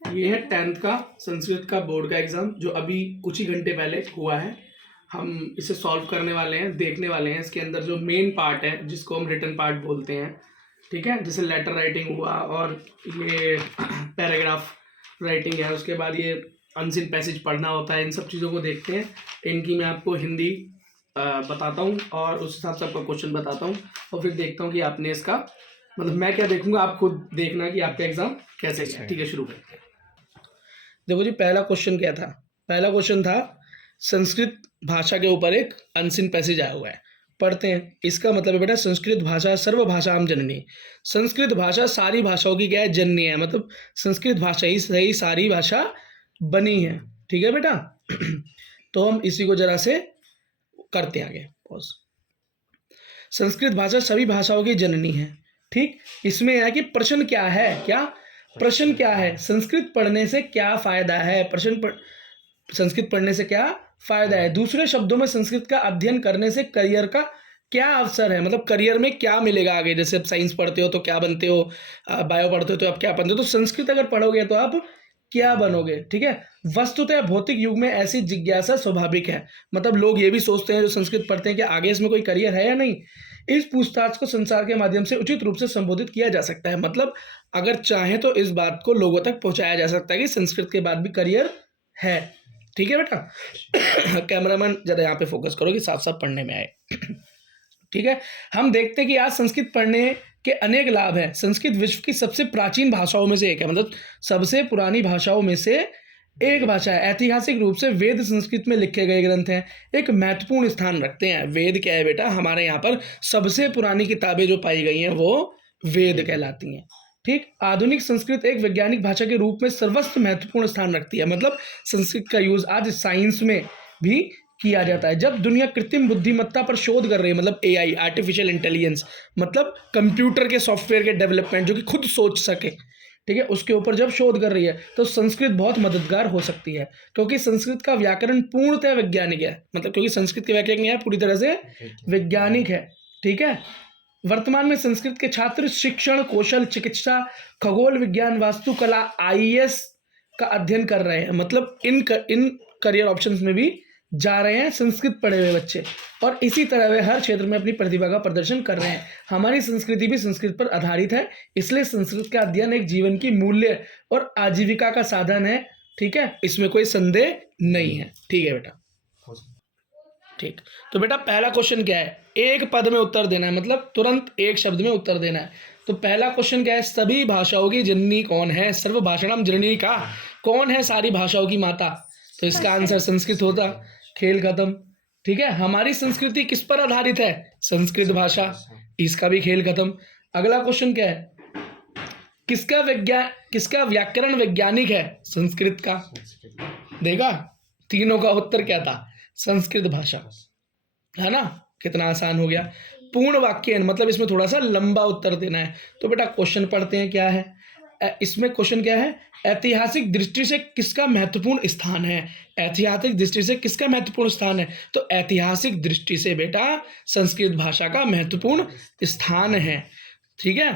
ये है 10th का संस्कृत का बोर्ड का एग्जाम जो अभी कुछ ही घंटे पहले हुआ है। हम इसे सॉल्व करने वाले हैं, देखने वाले हैं इसके अंदर जो मेन पार्ट है जिसको हम रिटन पार्ट बोलते हैं, ठीक है। जैसे लेटर राइटिंग हुआ और ये पैराग्राफ राइटिंग है, उसके बाद ये अनसीन पैसेज पढ़ना होता है। इन सब चीज़ों को देखते हैं। इनकी मैं आपको हिंदी बताता हूँ और उस हिसाब से आपको क्वेश्चन बताता हूँ और फिर देखता हूँ कि आपने इसका मतलब मैं क्या देखूंगा, आप खुद देखना कि आपका एग्जाम कैसे गया। ठीक है, शुरू करते हैं। देखो जी, पहला क्वेश्चन क्या था? पहला क्वेश्चन था संस्कृत भाषा के ऊपर एक अनसीन पैसेज आया हुआ है, पढ़ते हैं। इसका मतलब है बेटा संस्कृत भाषा सर्वभाषाम जननी। संस्कृत भाषा सारी भाषाओं की क्या है? जननी है। मतलब संस्कृत भाषा ही सही सारी भाषा बनी है। ठीक है बेटा। तो हम इसी को जरा से करते हैं आगे। पॉज। संस्कृत भाषा सभी भाषाओं की जननी है। ठीक, इसमें है कि प्रश्न क्या है? क्या प्रश्न क्या है? संस्कृत पढ़ने से क्या फायदा है? संस्कृत पढ़ने से क्या फायदा है? दूसरे शब्दों में संस्कृत का अध्ययन करने से करियर का क्या अवसर है? मतलब करियर में क्या मिलेगा आगे? जैसे आप साइंस पढ़ते हो तो क्या बनते हो, बायो पढ़ते हो तो आप क्या बनते हो, तो संस्कृत अगर पढ़ोगे तो आप क्या बनोगे? ठीक है। वस्तुतः भौतिक युग में ऐसी जिज्ञासा स्वाभाविक है। मतलब लोग ये भी सोचते हैं जो संस्कृत पढ़ते हैं कि आगे इसमें कोई करियर है या नहीं। इस पूछताछ को संसार के माध्यम से उचित रूप से संबोधित किया जा सकता है। मतलब अगर चाहे तो इस बात को लोगों तक पहुंचाया जा सकता है कि संस्कृत के बाद भी करियर है। ठीक है बेटा। कैमरामैन जरा यहाँ पे फोकस करो कि साफ साफ पढ़ने में आए। ठीक है। हम देखते हैं कि आज संस्कृत पढ़ने के अनेक लाभ हैं। संस्कृत विश्व की सबसे प्राचीन भाषाओं में से एक है, मतलब सबसे पुरानी भाषाओं में से एक भाषा है। ऐतिहासिक रूप से वेद संस्कृत में लिखे गए ग्रंथ हैं, एक महत्वपूर्ण स्थान रखते हैं। वेद क्या है बेटा? हमारे यहाँ पर सबसे पुरानी किताबें जो पाई गई हैं वो वेद कहलाती हैं। ठीक, आधुनिक संस्कृत एक वैज्ञानिक भाषा के रूप में सर्वस्व महत्वपूर्ण स्थान रखती है। मतलब संस्कृत का यूज आज साइंस में भी किया जाता है। जब दुनिया कृत्रिम बुद्धिमत्ता पर शोध कर रही है, मतलब एआई, आर्टिफिशियल इंटेलिजेंस, मतलब कंप्यूटर के सॉफ्टवेयर के डेवलपमेंट जो कि खुद सोच सके, ठीक है, उसके ऊपर जब शोध कर रही है तो संस्कृत बहुत मददगार हो सकती है, क्योंकि संस्कृत का व्याकरण पूर्णतः वैज्ञानिक है। मतलब क्योंकि संस्कृत के व्याकरण है पूरी तरह से वैज्ञानिक है। ठीक है। वर्तमान में संस्कृत के छात्र शिक्षण, कौशल, चिकित्सा, खगोल विज्ञान, वास्तुकला, आईएएस का अध्ययन कर रहे हैं। मतलब इन करियर ऑप्शंस में भी जा रहे हैं संस्कृत पढ़े हुए बच्चे, और इसी तरह वे हर क्षेत्र में अपनी प्रतिभा का प्रदर्शन कर रहे हैं। हमारी संस्कृति भी संस्कृत पर आधारित है, इसलिए संस्कृत का अध्ययन एक जीवन की मूल्य और आजीविका का साधन है। ठीक है, इसमें कोई संदेह नहीं है। ठीक है बेटा। ठीक, तो बेटा पहला क्वेश्चन क्या है? एक पद में उत्तर देना है, मतलब तुरंत एक शब्द में उत्तर देना है। तो पहला क्वेश्चन क्या है? सभी भाषाओं की जननी कौन है? सर्वभाषाणाम जननी का कौन है? सारी भाषाओं की माता। तो इसका आंसर संस्कृत होता। खेल खत्म। ठीक है, हमारी संस्कृति किस पर आधारित है? संस्कृत भाषा। इसका भी खेल खत्म। अगला क्वेश्चन क्या है? किसका व्याकरण वैज्ञानिक है? संस्कृत का। देखा, तीनों का उत्तर क्या था? संस्कृत भाषा, है ना। कितना आसान हो गया। पूर्ण वाक्य, मतलब इसमें थोड़ा सा लंबा उत्तर देना है। तो बेटा क्वेश्चन पढ़ते हैं क्या है इसमें। क्वेश्चन क्या है? ऐतिहासिक दृष्टि से किसका महत्वपूर्ण स्थान है? ऐतिहासिक दृष्टि से किसका महत्वपूर्ण स्थान है? तो ऐतिहासिक दृष्टि से बेटा संस्कृत भाषा का महत्वपूर्ण स्थान है। ठीक है,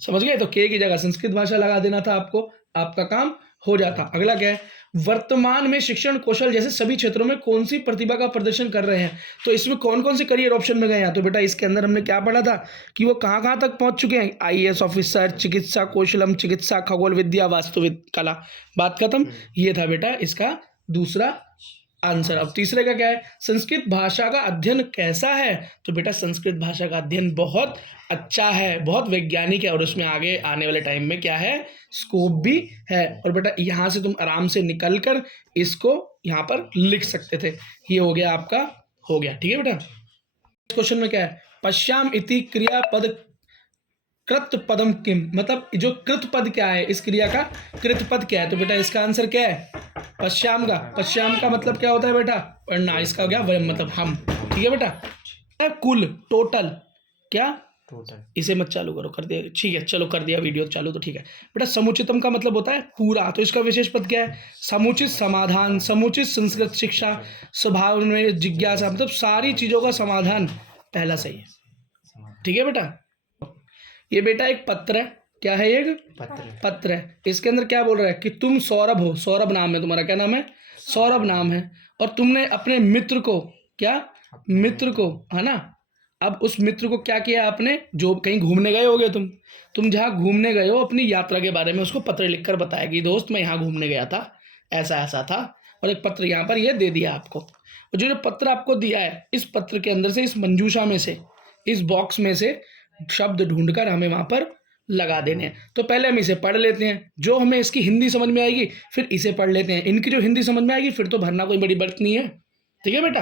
समझ गए? तो के की जगह संस्कृत भाषा लगा देना था आपको, आपका काम हो जाता। अगला क्या है? वर्तमान में शिक्षण, कौशल जैसे सभी क्षेत्रों में कौन सी प्रतिभा का प्रदर्शन कर रहे हैं? तो इसमें कौन कौन से करियर ऑप्शन में गए हैं? तो बेटा इसके अंदर हमने क्या पढ़ा था कि वो कहाँ कहाँ तक पहुंच चुके हैं? आईएएस ऑफिसर, चिकित्सा, कौशलम चिकित्सा, खगोल विद्या, वास्तुविद कला। बात खत्म। ये था बेटा इसका दूसरा आंसर। अब तीसरे का क्या है? संस्कृत भाषा का अध्ययन कैसा है? तो बेटा संस्कृत भाषा का अध्ययन बहुत अच्छा है, बहुत वैज्ञानिक है, और उसमें आगे आने वाले टाइम में क्या है? स्कोप भी है। और बेटा यहाँ से तुम आराम से निकल कर इसको यहाँ पर लिख सकते थे। ये हो गया आपका, हो गया। ठीक है बेटा। क्वेश्चन में क्या है? पश्याम इति क्रियापद कृत पदम किम, मतलब जो कृत पद क्या है, इस क्रिया का कृत पद क्या है? तो बेटा इसका आंसर क्या है? पश्याम का। पश्याम का मतलब क्या होता है बेटा? पढ़ना। इसका हो गया वयम, मतलब हम। ठीक है बेटा। कुल, टोटल, क्या? टोटल। इसे मत चालू करो, कर दिया। ठीक है, चलो कर दिया वीडियो चालू, तो ठीक है बेटा। समुचितम का मतलब होता है पूरा, तो इसका विशेष पद क्या है? समुचित समाधान, समुचित संस्कृत शिक्षा, स्वभाव में जिज्ञासा, मतलब सारी चीजों का समाधान पहला सही है। ठीक है बेटा। ये बेटा एक पत्र है, क्या है? एक पत्र है। इसके अंदर क्या बोल रहा है कि तुम सौरभ हो, सौरभ नाम है तुम्हारा, क्या नाम है? सौरभ नाम है, और तुमने अपने मित्र को, क्या मित्र को, है ना, अब उस मित्र को क्या किया आपने? जो कहीं घूमने गए होगे तुम जहाँ घूमने गए हो अपनी यात्रा के बारे में उसको पत्र लिखकर बताया कि दोस्त मैं यहाँ घूमने गया था, ऐसा ऐसा था, और एक पत्र यहाँ पर ये दे दिया आपको। और जो पत्र आपको दिया है, इस पत्र के अंदर से, इस मंजूषा में से, इस बॉक्स में से शब्द ढूंढकर हमें वहाँ पर लगा देने हैं। तो पहले हम इसे पढ़ लेते हैं, जो हमें इसकी हिंदी समझ में आएगी फिर इसे पढ़ लेते हैं, इनकी जो हिंदी समझ में आएगी फिर तो भरना कोई बड़ी बात नहीं है। ठीक है बेटा?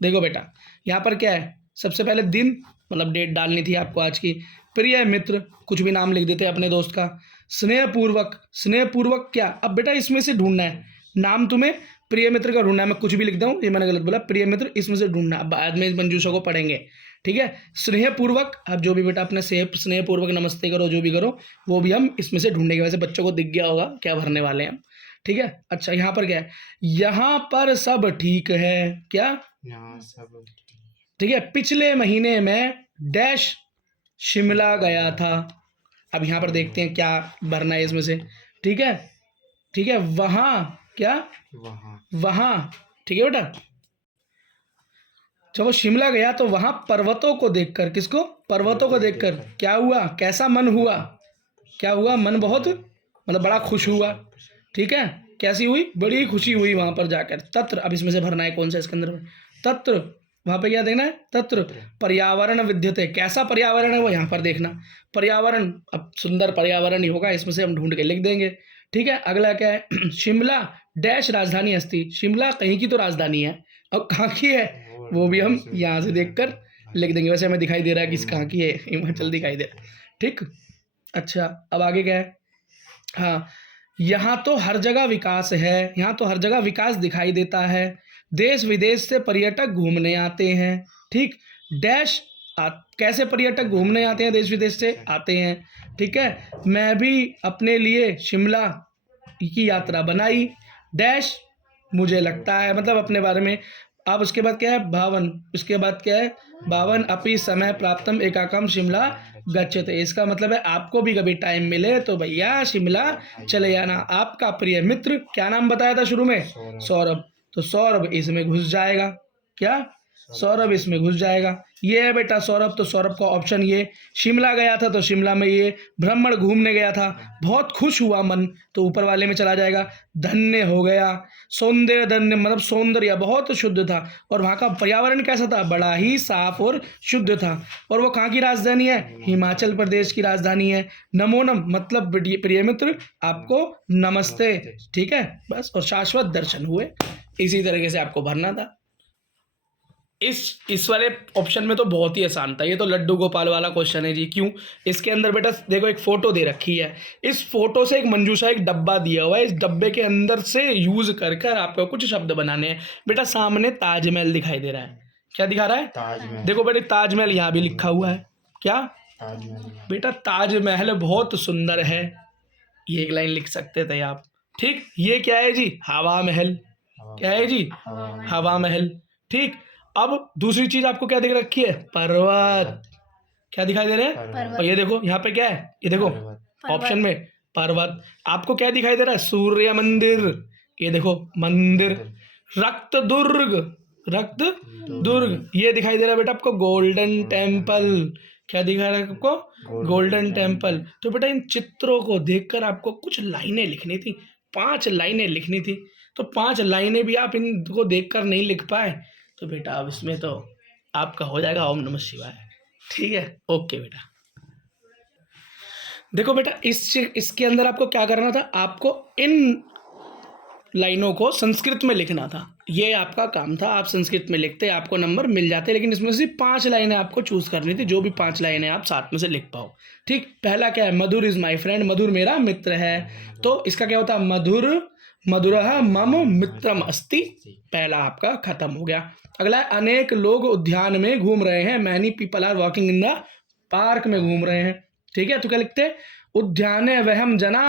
देखो बेटा, यहाँ पर क्या है, सबसे पहले दिन, मतलब डेट डालनी थी आपको आज की। प्रिय मित्र, कुछ भी नाम लिख देते हैं अपने दोस्त का। स्नेहपूर्वक, स्नेहपूर्वक क्या, अब बेटा इसमें से ढूंढना है नाम, तुम्हें प्रिय मित्र का ढूंढना है। मैं कुछ भी लिख दूँ, ये मैंने गलत बोला, प्रिय मित्र इसमें से ढूंढना। अब बाद में इस मंजूषा को पढ़ेंगे, ठीक है? स्नेहपूर्वक, अब जो भी बेटा अपने स्नेहपूर्वक नमस्ते करो, जो भी करो वो भी हम इसमें से ढूंढेंगे। वैसे बच्चों को दिख गया होगा क्या भरने वाले हैं, ठीक है? अच्छा, यहाँ पर क्या है? यहाँ पर सब ठीक है, क्या? यहाँ सब ठीक है। पिछले महीने में डैश शिमला गया था। अब यहाँ पर देखते हैं क्या भरना है इसमें से, ठीक है? ठीक है, वहाँ, क्या? वहाँ, ठीक है बेटा? जब वो शिमला गया तो वहाँ पर्वतों को देखकर, किसको? पर्वतों को देखकर क्या हुआ? कैसा मन हुआ? क्या हुआ? मन बहुत, मतलब बड़ा खुश हुआ, ठीक है? कैसी हुई? बड़ी खुशी हुई वहाँ पर जाकर। तत्र, अब इसमें से भरना है कौन सा इसके अंदर में? तत्र, वहाँ पे क्या देखना है? तत्र पर्यावरण विद्यते, कैसा पर्यावरण है वो यहाँ पर देखना। पर्यावरण, अब सुंदर पर्यावरण ही होगा, इसमें से हम ढूंढ के लिख देंगे, ठीक है? अगला क्या है? शिमला डैश राजधानी अस्ति, शिमला कहीं की तो राजधानी है, अब कहाँ की है वो भी हम यहाँ से देखकर लिख देंगे। वैसे हमें दिखाई दे रहा है कि कहाँ की है, हिमाचल दिखाई दे रहा है, ठीक? अच्छा, अब आगे क्या है? हाँ, यहाँ तो हर जगह विकास है, यहाँ तो हर जगह विकास दिखाई देता है, देश विदेश से पर्यटक घूमने आते हैं, ठीक? डैश कैसे पर्यटक घूमने आते हैं, देश विदेश से आते हैं, ठीक है? मैं भी अपने लिए शिमला की यात्रा बनाई, डैश मुझे लगता है, मतलब अपने बारे में। अब उसके बाद क्या है? भावन, उसके बाद क्या है? भावन अपि समय प्राप्तम एकाकम शिमला गच्छते, इसका मतलब है आपको भी कभी टाइम मिले तो भैया शिमला चले जाना। आपका प्रिय मित्र, क्या नाम बताया था शुरू में? सौरभ, तो सौरभ इसमें घुस जाएगा, क्या? सौरभ इसमें घुस जाएगा। ये है बेटा सौरभ, तो सौरभ का ऑप्शन ये। शिमला गया था तो शिमला में ये। भ्रमण, घूमने गया था, बहुत खुश हुआ मन, तो ऊपर वाले में चला जाएगा। धन्य हो गया, सौंदर्य धन्य, मतलब सौंदर्य बहुत शुद्ध था, और वहाँ का पर्यावरण कैसा था? बड़ा ही साफ और शुद्ध था। और वो कहाँ की राजधानी है? हिमाचल प्रदेश की राजधानी है। नमो नम, मतलब प्रिय मित्र आपको नमस्ते, ठीक है? बस, और शाश्वत दर्शन हुए। इसी तरीके से आपको भरना था। इस वाले ऑप्शन में तो बहुत ही आसान था, ये तो लड्डू गोपाल वाला क्वेश्चन है जी। क्यों? इसके अंदर बेटा देखो एक फोटो दे रखी है, इस फोटो से एक मंजूषा, एक डब्बा दिया हुआ है, इस डब्बे के अंदर से यूज कर आपको कुछ शब्द बनाने हैं। बेटा सामने ताजमहल दिखाई दे रहा है, क्या दिखा रहा है? ताजमहल। देखो बेटे ताजमहल यहाँ भी लिखा हुआ है, क्या? ताजमहल। बेटा ताजमहल बहुत सुंदर है, ये एक लाइन लिख सकते थे आप, ठीक? ये क्या है जी? हवा महल। क्या है जी? हवा महल, ठीक? अब दूसरी चीज आपको क्या दिख रखी है? पर्वत। क्या दिखाई दे रहे हैं? और ये देखो यहाँ पे क्या है? ये देखो ऑप्शन में पर्वत। आपको क्या दिखाई दे रहा है? सूर्य मंदिर। ये देखो मंदिर। रक्त दुर्ग, रक्त दुर्ग, ये दिखाई दे रहा है बेटा आपको गोल्डन टेम्पल। क्या दिखा रहा है आपको? Golden temple. तो बेटा इन चित्रों को देखकर आपको कुछ लाइनें लिखनी थी, 5 लाइनें लिखनी थी। तो 5 लाइनें भी आप इनको देखकर नहीं लिख पाए तो बेटा अब इसमें तो आपका हो जाएगा ओम नमः शिवाय, ठीक है? ओके बेटा, देखो बेटा इसके अंदर आपको क्या करना था? आपको इन लाइनों को संस्कृत में लिखना था, ये आपका काम था। आप संस्कृत में लिखते, आपको नंबर मिल जाते, लेकिन इसमें से 5 लाइनें आपको चूज करनी थी, जो भी 5 लाइनें आप साथ में से लिख पाओ, ठीक? पहला क्या है? मधुर इज माई फ्रेंड, मधुर मेरा मित्र है। तो इसका क्या होता है? मधुरः मम मित्रम अस्ति, पहला आपका खत्म हो गया। अगला है अनेक लोग उद्यान में घूम रहे हैं, many people are walking in the park में घूम रहे हैं, ठीक है? तो क्या लिखते हैं? उद्याने वहम जना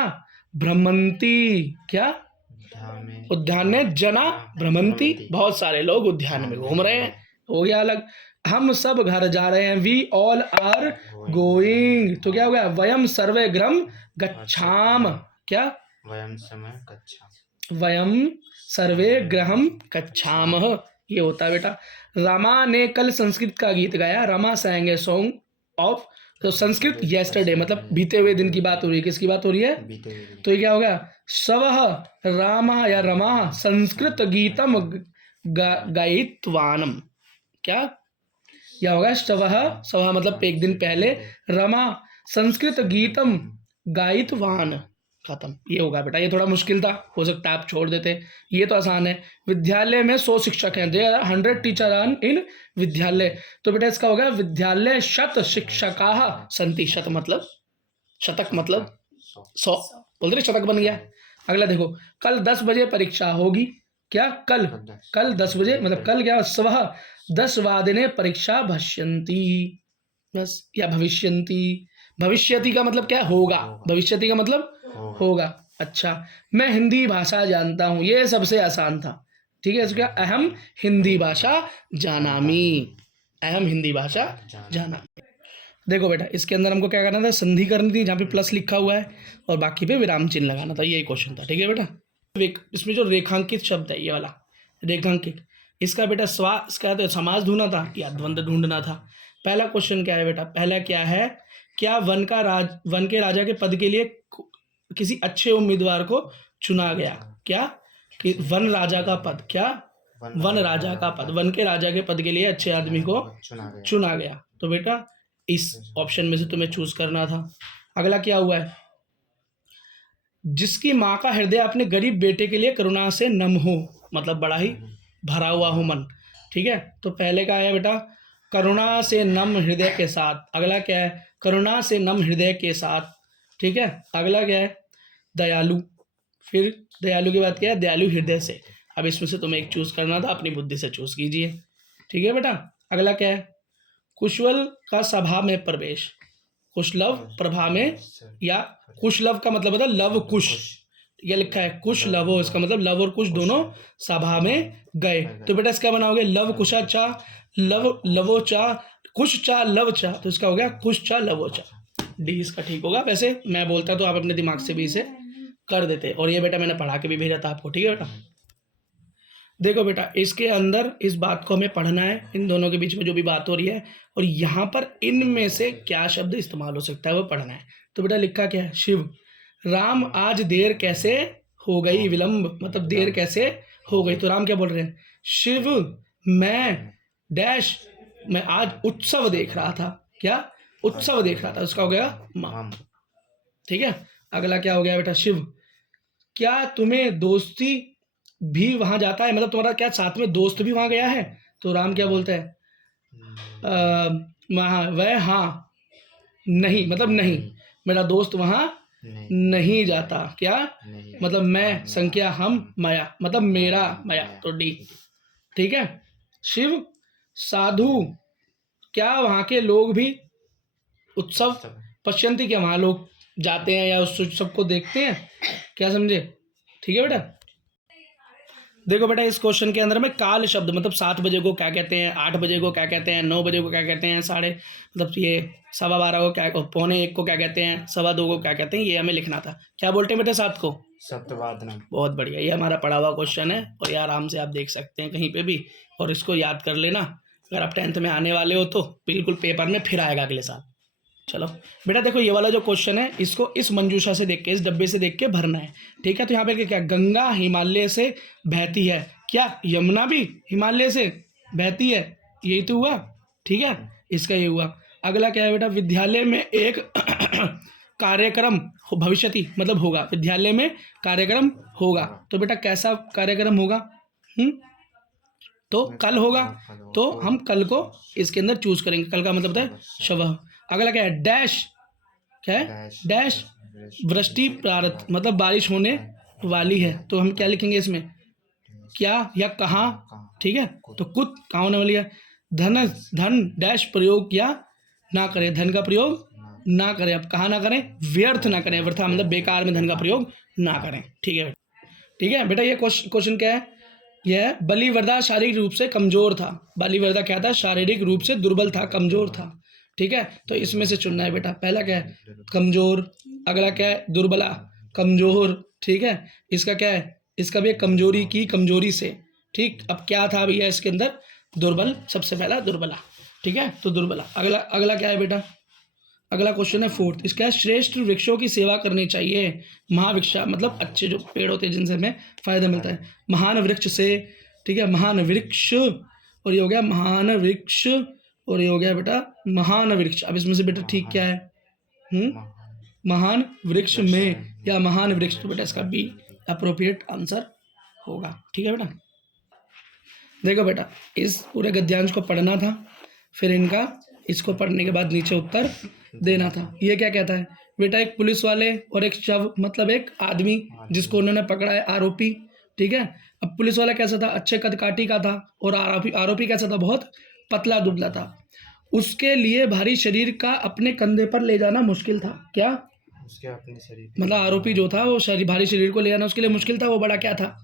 भ्रमंती, क्या? उद्याने जना भ्रमंती, बहुत सारे लोग उद्यान में घूम रहे हैं, हो गया अलग। हम सब घर जा रहे हैं, वी ऑल आर गोइंग। तो क्या हो गया, वयम सर्वे गृहम गच्छाम। क्या, वयम समय गच्छाम, वयम सर्वे गृहम गच्छामः, ये होता है बेटा। रमा ने कल संस्कृत का गीत गाया। Rama sang a song of, तो संस्कृत yesterday मतलब बीते हुए दिन की बात हो रही है। किसकी बात हो रही है, बीते हुए दिन। तो ये क्या हो गया, सवह रामः या रमाः संस्कृत गीतम गायित्वानम। क्या होगा, सवह, सवह मतलब एक दिन पहले, रमा संस्कृत गीतम गायित्वान, खत्म। ये होगा बेटा। ये थोड़ा मुश्किल था, हो सकता है आप छोड़ देते, ये तो आसान है। विद्यालय में 100 शिक्षक हैं, there are 100 teacher are in विद्यालय। तो बेटा इसका होगा विद्यालय शत शिक्षकाः सन्ति। शत मतलब शतक मतलब 100, बोल रहे शतक बन गया। अगला देखो, कल 10 बजे परीक्षा होगी। क्या, कल 10 बजे मतलब कल क्या, स्वः 10 वादने परीक्षा भविष्यन्ति, बस, या भविष्यन्ति। भविष्यति का मतलब क्या, होगा। भविष्यति का मतलब होगा। अच्छा, मैं हिंदी भाषा जानता हूं, ये सबसे आसान था। ठीक है, इसका अहम हिंदी भाषा जानामि, अहम हिंदी भाषा जानामि। देखो बेटा, इसके अंदर हमको क्या करना था, संधि करनी थी, जहाँ पे प्लस लिखा हुआ है, और बाकी पे विराम चिन्ह लगाना था। यही क्वेश्चन था। ठीक है बेटा, इसमें जो रेखांकित शब्द है, ये वाला रेखांकित, इसका बेटा इसका तो समास ढूंढना था या द्वंद्व ढूंढना था। पहला क्वेश्चन क्या है बेटा, पहला क्या है, क्या वन के राजा के पद के लिए किसी अच्छे उम्मीदवार को चुना गया। क्या, कि वन राजा का पद, क्या, वन राजा का पद, वन के राजा के पद के लिए अच्छे आदमी को चुना गया। तो बेटा इस ऑप्शन में से तुम्हें चूज करना था। अगला क्या हुआ है, जिसकी माँ का हृदय अपने गरीब बेटे के लिए करुणा से नम हो, मतलब बड़ा ही भरा हुआ हो मन। ठीक है, तो पहले का है बेटा करुणा से नम हृदय के साथ। अगला क्या है, करुणा से नम हृदय के साथ। ठीक है, अगला क्या है, दयालु। फिर दयालु के बाद क्या है, दयालु हृदय से। अब इसमें से तुम्हें एक चूज करना था, अपनी बुद्धि से चूज कीजिए। ठीक है बेटा, अगला क्या है, कुशल का सभा में प्रवेश। कुशलव प्रभा में, या कुशलव का मतलब होता है लव कुश, ये लिखा है कुश लवो, इसका मतलब लव और कुश दोनों सभा में गए। तो बेटा इसका बनाओगे लव कुशा चा, लव लवो चा, कुश चा लव चा, तो इसका हो गया कुश चा लवो चा। डी इसका ठीक होगा। वैसे मैं बोलता तो आप अपने दिमाग से भी इसे कर देते, और ये बेटा मैंने पढ़ा के भी भेजा था आपको। ठीक है बेटा, देखो बेटा इसके अंदर इस बात को हमें पढ़ना है, इन दोनों के बीच में जो भी बात हो रही है, और यहाँ पर इनमें से क्या शब्द इस्तेमाल हो सकता है वो पढ़ना है। तो बेटा लिखा क्या है, शिव राम आज देर कैसे हो गई, विलंब मतलब देर कैसे हो गई। तो राम क्या बोल रहे हैं, शिव मैं डैश, मैं आज उत्सव देख रहा था। क्या, उत्सव देख रहा था, उसका हो गया मां। ठीक है, अगला क्या हो गया बेटा, शिव क्या तुम्हें दोस्ती भी वहां जाता है, मतलब तुम्हारा क्या साथ में दोस्त भी वहां गया है। तो राम क्या बोलता है, वह हाँ नहीं मतलब नहीं, मेरा दोस्त वहां नहीं जाता। क्या, मतलब मैं, संख्या हम, माया मतलब मेरा, माया, तो डी। ठीक है, शिव साधु क्या वहां के लोग भी उत्सव पश्यंती, क्या वहां लोग जाते हैं या उस उत्सव को देखते हैं। क्या समझे। ठीक है बेटा, देखो बेटा इस क्वेश्चन के अंदर में काल शब्द मतलब 7 बजे को क्या कहते हैं, 8 बजे को क्या कहते हैं, 9 बजे को क्या कहते हैं, साढ़े मतलब ये 12:15 को क्या, पौने 1 को क्या कहते हैं, 2:15 को क्या कहते हैं, ये हमें लिखना था। क्या बोलते हैं बेटा 7 को, सप्तवादनम। बहुत बढ़िया, ये हमारा पढ़ा हुआ क्वेश्चन है, और ये आराम से आप देख सकते हैं कहीं पे भी, और इसको याद कर लेना। अगर आप 10th में आने वाले हो तो बिल्कुल पेपर में फिर आएगा अगले साल। चलो बेटा देखो ये वाला जो क्वेश्चन है, इसको इस मंजूषा से देख के, इस डब्बे से देख के भरना है। ठीक है, तो यहाँ पे क्या, गंगा हिमालय से बहती है। क्या, यमुना भी हिमालय से बहती है, यही तो हुआ। ठीक है, इसका ये हुआ। अगला क्या है बेटा, विद्यालय में एक कार्यक्रम भविष्यति मतलब होगा, विद्यालय में कार्यक्रम होगा। तो बेटा कैसा कार्यक्रम होगा, तो कल होगा, तो हम कल को इसके अंदर चूज करेंगे। कल का मतलब होता है शवः। अगला क्या है, डैश, क्या है, डैश वृष्टि प्रारत मतलब बारिश होने वाली है। तो हम क्या लिखेंगे इसमें, क्या या कहाँ। ठीक है, तो कुछ कहाँ होने वाली है, धन डैश प्रयोग किया ना करें, धन का प्रयोग ना करें। अब कहाँ ना करें, व्यर्थ ना करें, व्यर्थ मतलब बेकार में धन का प्रयोग ना करें। ठीक है, ठीक है बेटा, ये क्वेश्चन क्या है, यह बलिवर्दा शारीरिक रूप से कमजोर था। बलिवर्दा क्या था, शारीरिक रूप से दुर्बल था, कमजोर था। ठीक है, तो इसमें से चुनना है बेटा। पहला क्या है? कमजोर। अगला क्या है? दुर्बला। कमजोर, ठीक है। इसका क्या है? इसका भी कमजोरी की, कमजोरी से। ठीक, अब क्या था भैया इसके अंदर? दुर्बल, सबसे पहला दुर्बला, ठीक है, तो दुर्बला। अगला अगला क्या है बेटा? अगला क्वेश्चन है फोर्थ, इसका है श्रेष्ठ वृक्षों की सेवा करनी चाहिए। महावृक्षा मतलब अच्छे जो पेड़ होते हैं जिनसे हमें फायदा मिलता है, महान वृक्ष से, ठीक है, महान वृक्ष, और ये हो गया महान वृक्ष, और ये हो गया बेटा महान वृक्ष। अब इसमें से बेटा ठीक क्या है? महान वृक्ष में या महान वृक्ष, तो बेटा इसका बी अप्रोप्रिएट आंसर होगा, ठीक है बेटा। देखो बेटा, इस पूरे गद्यांश को पढ़ना था, फिर इनका इसको पढ़ने के बाद नीचे उत्तर देना था। ये क्या कहता है बेटा? एक पुलिस वाले और एक शव, मतलब एक आदमी जिसको उन्होंने पकड़ा है, आरोपी, ठीक है। अब पुलिस वाला कैसा था? अच्छे कदकाठी का था, और आरोपी कैसा था? बहुत पतला दुबला था। उसके लिए भारी शरीर का अपने कंधे पर ले जाना मुश्किल था। क्या? उसके अपने शरीर, मतलब आरोपी जो था वो भारी शरीर को ले जाना उसके लिए मुश्किल था। वो बड़ा क्या था?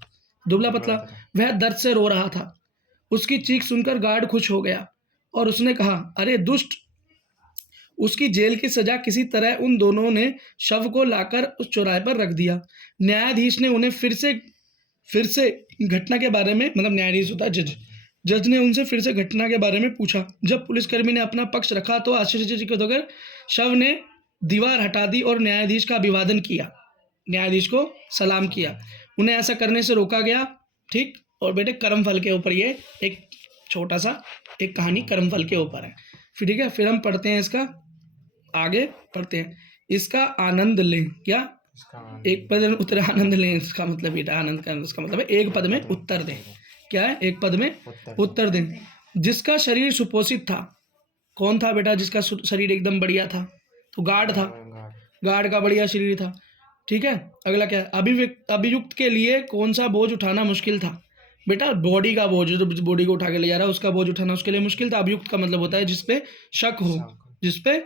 दुबला पतला। वह दर्द से रो रहा था। उसकी चीख सुनकर गार्ड खुश हो गया और उसने कहा, अरे दुष्ट! उसकी जेल की सजा किसी तरह उन दोनों ने शव को लाकर उस चौराहे पर रख दिया। न्यायाधीश ने उन्हें फिर से घटना के बारे में, मतलब न्यायाधीश होता है जज ने उनसे फिर से घटना के बारे में पूछा। जब पुलिसकर्मी ने अपना पक्ष रखा तो आश्चर्यचकित होकर शव ने दीवार हटा दी और न्यायाधीश का अभिवादन किया, न्यायाधीश को सलाम किया। उन्हें ऐसा करने से रोका गया, ठीक। और बेटे कर्मफल के ऊपर ये एक छोटा सा एक कहानी कर्मफल के ऊपर है, फिर ठीक है। फिर हम पढ़ते हैं इसका, आगे पढ़ते हैं। इसका आनंद लें। क्या? एक पद में उत्तर आनंद लें, इसका मतलब बेटा आनंद का इसका मतलब है एक पद में उत्तर दें। क्या है? एक पद में उत्तर दें। जिसका शरीर सुपोषित था। कौन था बेटा जिसका शरीर एकदम बढ़िया था? तो गार्ड था, गार्ड का बढ़िया शरीर था, ठीक है। अगला क्या है? अभियुक्त के लिए कौन सा बोझ उठाना मुश्किल था? बेटा बॉडी का बोझ, जो बॉडी को उठा के ले जा रहा है उसका बोझ उठाना उसके लिए मुश्किल था। अभियुक्त का मतलब होता है जिसपे शक हो, जिसपे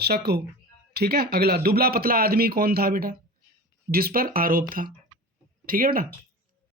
शक हो, ठीक है। अगला दुबला पतला आदमी कौन था बेटा? जिस पर आरोप था, ठीक है बेटा।